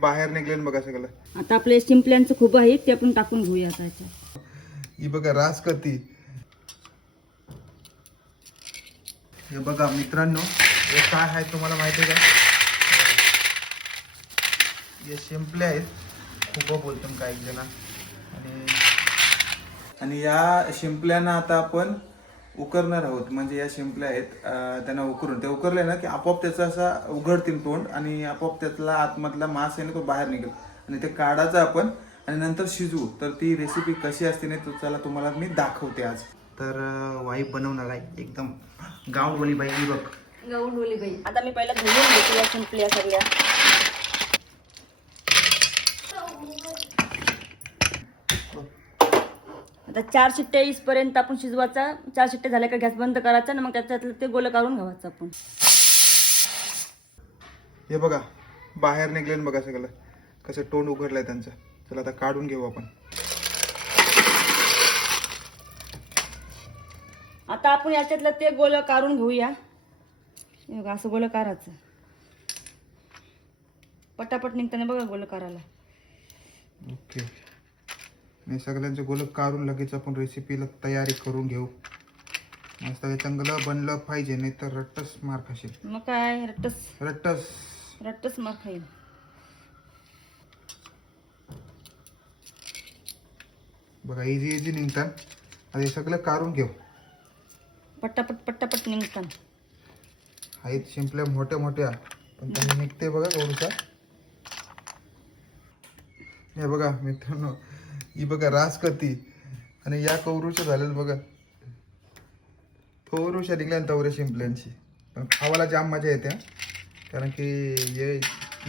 बाहेर निघलेलं बघा सगळं. आता आपले शिंपल्यांचं खूप आहे ते आपण टाकून घेऊया आता याच्यात. ही बघा रास करती. हे बघा मित्रांनो, हे काय आहे तुम्हाला माहिती आहे का? हे शिंपले आहेत, खूप बोलतो काही जण. आणि या शिंपल्यांना आता आपण उकरणार आहोत. म्हणजे या शिंपल्या आहेत, त्यांना उकरून ते उकरले ना की आपोआप त्याचा असा उघडतील तोंड आणि आपोआप त्यातला आतमधला मांस आहे ना तो बाहेर निघेल आणि ते काढायचं आपण आणि नंतर शिजवू. तर ती रेसिपी कशी असते ना तो चला तुम्हाला मी दाखवते आज. तर वाईफ बनवणार आहे एकदम गावंडोली बाई. ही बघ गावंडोली बाई. आता मी पहिला धुवून घेते या शिंपल्या सगळ्या. आता 4 शिट्ट्या येईपर्यंत आपण शिजवायचा. 4 शिट्ट्या झाल्या का गॅस बंद करायचा आणि मग त्याच्यातलं ते गोल काढून घ्यायचं आपण. हे बघा बाहेर निघलेलं बघा सगळं कसं तोंड उघडलंय त्यांचं. चला आता काढून घेऊ आपण. आता आपण याच्यातलं ते गोल काढून घेऊया. हे बघा असं गोल काढायचं. पटापट निघताना बघा गोल काढायला. ओके. आणि सगळ्यांचे गोल काढून लगेच आपण रेसिपीला तयारी करून घेऊ. मस्त चांगलं बनलं पाहिजे, नाही तर रट्टस मार खाशील. मग काय रट्टस रट्टस रट्टस मार खाईल. बघा इझी इझी निघतात. आता हे सगळं काढून घेऊ. पटापट पटापट निघतात. आहेत शिंपल्या मोठ्या मोठ्या पण त्यांनी निघते बघा थोडसा. हे बघा मित्रांनो, ही बघा रास करती आणि या कवरूच्या झालेलं बघा. थोडुशा निघल्या तवऱ्या शिंपल्यांची, पण खावायला जाम मजा येते. कारण की हे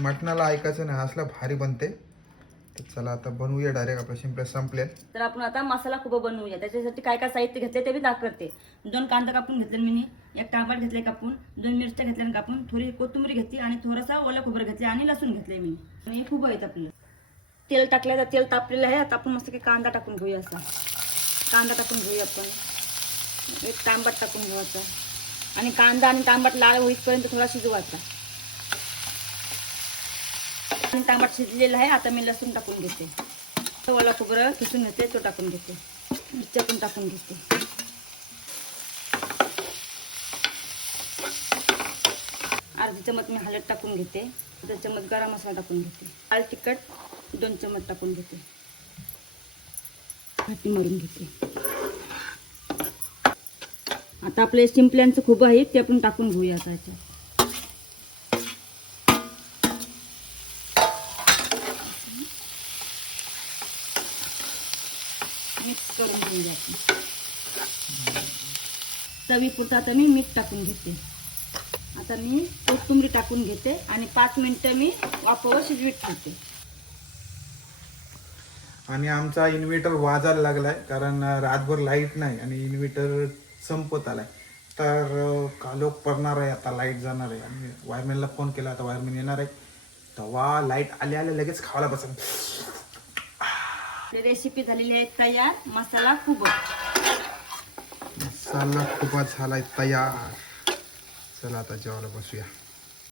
मटणाला ऐकायचं नाही, असला भारी बनते. तर चला आता बनवूया डायरेक्ट. आपल्या शिंपल्या संपल्या तर आपण आता मसाला खूप बनवूया. त्याच्यासाठी काय काय साहित्य घेतले ते मी दाखवते. 2 कांदा कापून घेतले मी, 1 टमाटर घेतले कापून, 2 मिरच्या घेतल्या कापून, थोडी कोथिंबीर घेतली आणि थोडासा ओलं खोबरं घेतले आणि लसूण घेतले मी. आणि हे खूप आहेत आपलं. तेल टाकलं तर तेल तापलेलं आहे. आता आपण मस्त की कांदा टाकून घेऊया. असा कांदा टाकून घेऊया आपण. 1 तांबट टाकून घ्यायचा आणि कांदा आणि तांबट लाल होईपर्यंत थोडा शिजवायचा. आणि तांबट शिजलेलं आहे. आता मी लसूण टाकून घेते. ओला खोबरं खिसून घेते, तो टाकून घेते. मिरच्या पण टाकून घेते. अर्धी चमच मी हळद टाकून घेते. अर्धा चमच गरम मसाला टाकून घेते. लाल तिखट 2 चमच टाकून घेते. घाटी मारून घेते. आता आपले शिंपल्यांचं खूप आहे ते आपण टाकून घेऊया. आता याच्यात मिक्स करून घेऊया आपण. चवीपुरतं आता मी मीठ टाकून घेते. आता मी कोथिंबीर टाकून घेते आणि 5 मिनिटं मी वाफेवर शिजवीत ठेवते. आणि आमचा इन्व्हर्टर वाजायला लागलाय कारण रातभर लाईट नाही आणि इन्व्हर्टर संपत आलाय. तर कालोख पडणार आहे, आता लाईट जाणार आहे. आणि वायरमॅनला फोन केला, आता वायरमॅन येणार आहे. तेव्हा लाईट आल्या लगेच खावायला बसा. रेसिपी झालेली आहे तयार. मसाला खूप मसाला खूपच झालाय तयार. चला आता जेवायला बसूया.